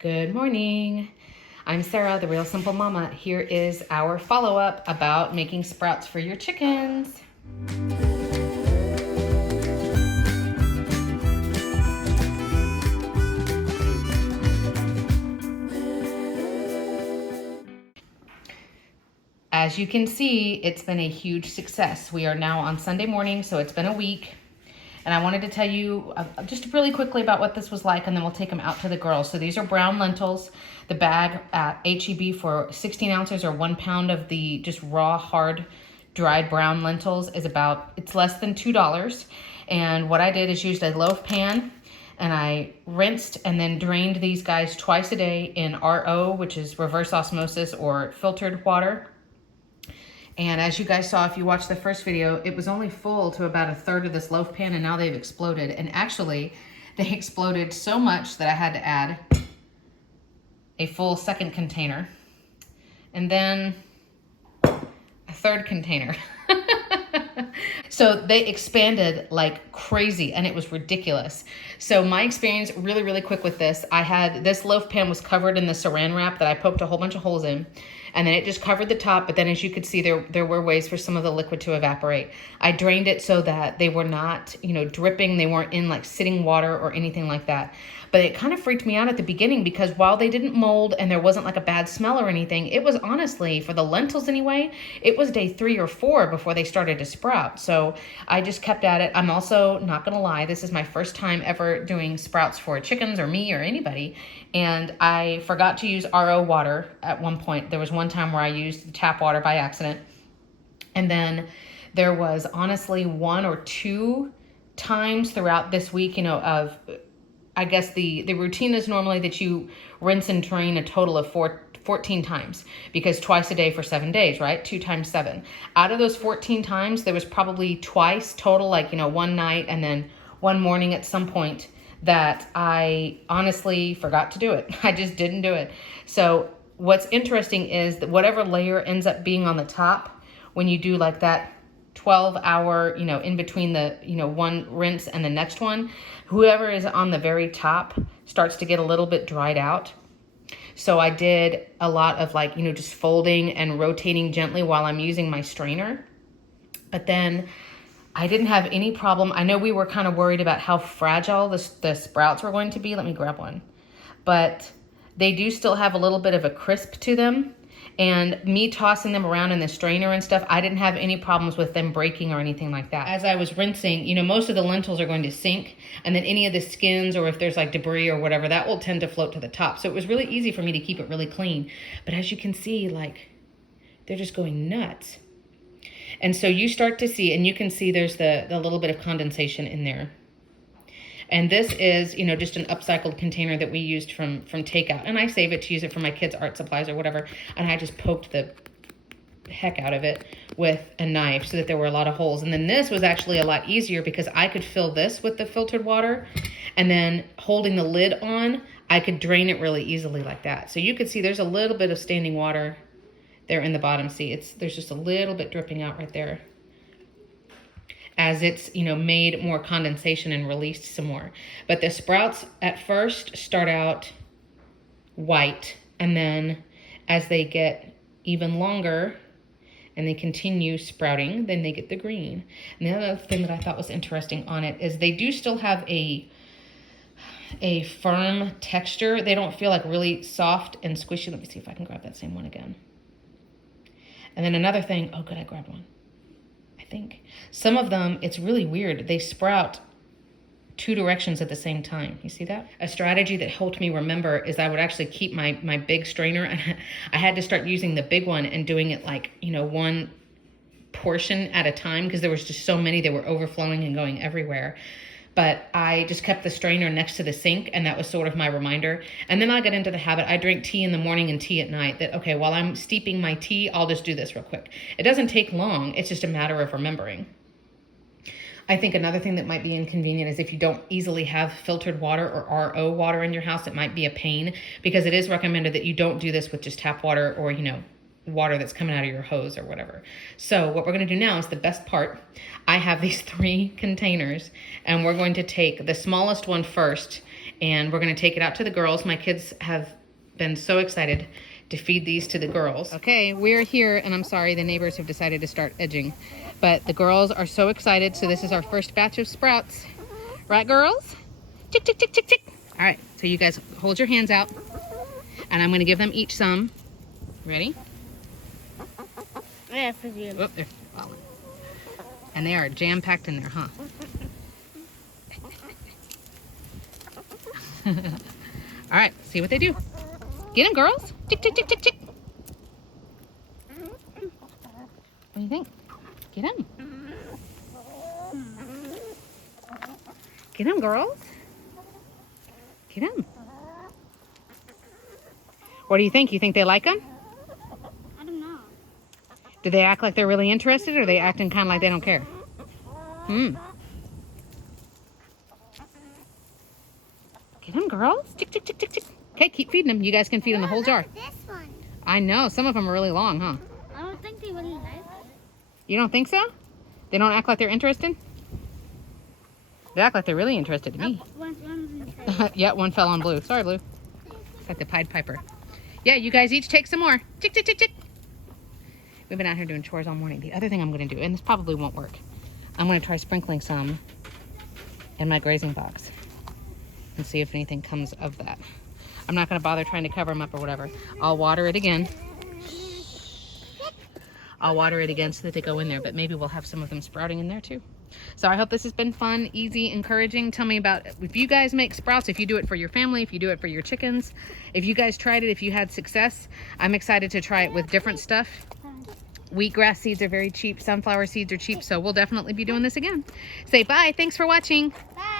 Good morning. I'm Sarah, the Real Simple Mama. Here is our follow-up about making sprouts for your chickens. As you can see, it's been a huge success. We are now on Sunday morning, so it's been a week. And I wanted to tell you just really quickly about what this was like, and then we'll take them out to the girls. So these are brown lentils. The bag at H-E-B for 16 ounces or 1 pound of the just raw, hard, dried brown lentils is it's less than $2. And what I did is used a loaf pan, and I rinsed and then drained these guys twice a day in RO, which is reverse osmosis or filtered water. And as you guys saw, if you watched the first video, it was only full to about 1/3 of this loaf pan, and now they've exploded. And actually, they exploded so much that I had to add a full second container. And then a third container. So they expanded like crazy, and it was ridiculous. So my experience really, really quick with this, this loaf pan was covered in the saran wrap that I poked a whole bunch of holes in, and then it just covered the top. But then as you could see, there were ways for some of the liquid to evaporate. I drained it so that they were not, dripping. They weren't in like sitting water or anything like that. But it kind of freaked me out at the beginning, because while they didn't mold and there wasn't like a bad smell or anything, it was honestly, for the lentils anyway, it was day 3 or 4 before they started to sprout. So I just kept at it. I'm also not gonna lie, this is my first time ever doing sprouts for chickens or me or anybody. And I forgot to use RO water at one point. There was one time where I used tap water by accident. And then there was honestly 1 or 2 times throughout this week, I guess the routine is normally that you rinse and drain a total of 14 times, because twice a day for 7 days, right? 2 times 7. Out of those 14 times, there was probably twice total, one night and then one morning at some point that I honestly forgot to do it. I just didn't do it. So what's interesting is that whatever layer ends up being on the top, when you do like that 12-hour, in between the, one rinse and the next one, whoever is on the very top starts to get a little bit dried out. So I did a lot of just folding and rotating gently while I'm using my strainer. But then I didn't have any problem. I know we were kind of worried about how fragile the sprouts were going to be. Let me grab one. But they do still have a little bit of a crisp to them. And me tossing them around in the strainer and stuff, I didn't have any problems with them breaking or anything like that. As I was rinsing, most of the lentils are going to sink, and then any of the skins, or if there's like debris or whatever, that will tend to float to the top. So it was really easy for me to keep it really clean. But as you can see, they're just going nuts. And so you start to see, and you can see there's the little bit of condensation in there. And this is, just an upcycled container that we used from takeout. And I save it to use it for my kids' art supplies or whatever. And I just poked the heck out of it with a knife so that there were a lot of holes. And then this was actually a lot easier, because I could fill this with the filtered water, and then holding the lid on, I could drain it really easily like that. So you could see there's a little bit of standing water there in the bottom. See, there's just a little bit dripping out right there, as it's, made more condensation and released some more. But the sprouts at first start out white, and then as they get even longer and they continue sprouting, then they get the green. And the other thing that I thought was interesting on it is they do still have a firm texture. They don't feel like really soft and squishy. Let me see if I can grab that same one again. And then another thing, oh good, I grabbed one. Think some of them, it's really weird, they sprout 2 directions at the same time. You see that? A strategy that helped me remember is I would actually keep my big strainer, and I had to start using the big one and doing it one portion at a time, because there was just so many that were overflowing and going everywhere. But I just kept the strainer next to the sink, and that was sort of my reminder. And then I got into the habit, I drink tea in the morning and tea at night, that, okay, while I'm steeping my tea, I'll just do this real quick. It doesn't take long, it's just a matter of remembering. I think another thing that might be inconvenient is if you don't easily have filtered water or RO water in your house, it might be a pain, because it is recommended that you don't do this with just tap water or, water that's coming out of your hose or whatever. So what we're going to do now is the best part. I have these 3 containers, and we're going to take the smallest one first and we're gonna take it out to the girls. My kids have been so excited to feed these to the girls. Okay, we're here, and I'm sorry, the neighbors have decided to start edging, but the girls are so excited. So this is our first batch of sprouts. Right, girls? Tick, tick, tick, tick, tick. All right, so you guys hold your hands out, and I'm gonna give them each some. Ready? Yeah, for you. Oh, they're falling. And they are jam-packed in there, huh? All right, see what they do. Get them, girls. Tick, tick, tick, tick, tick. What do you think? Get them. Get them, girls. Get them. What do you think? You think they like them? I don't know. Do they act like they're really interested, or are they acting kind of like they don't care? Get them, girls. Tick, tick, tick, tick, tick. Okay, keep feeding them. You guys can feed them the whole jar. This one. I know. Some of them are really long, huh? I don't think they really like it. You don't think so? They don't act like they're interested? They act like they're really interested to me. One's inside. Yeah, one fell on Blue. Sorry, Blue. It's like the Pied Piper. Yeah, you guys each take some more. Tick, tick, tick, tick. We've been out here doing chores all morning. The other thing I'm going to do, and this probably won't work, I'm going to try sprinkling some in my grazing box and see if anything comes of that. I'm not going to bother trying to cover them up or whatever. I'll water it again. I'll water it again so that they go in there, but maybe we'll have some of them sprouting in there too. So I hope this has been fun, easy, encouraging. Tell me about if you guys make sprouts, if you do it for your family, if you do it for your chickens, if you guys tried it, if you had success. I'm excited to try it with different stuff. Wheatgrass seeds are very cheap. Sunflower seeds are cheap, so we'll definitely be doing this again. Say bye. Thanks for watching. Bye.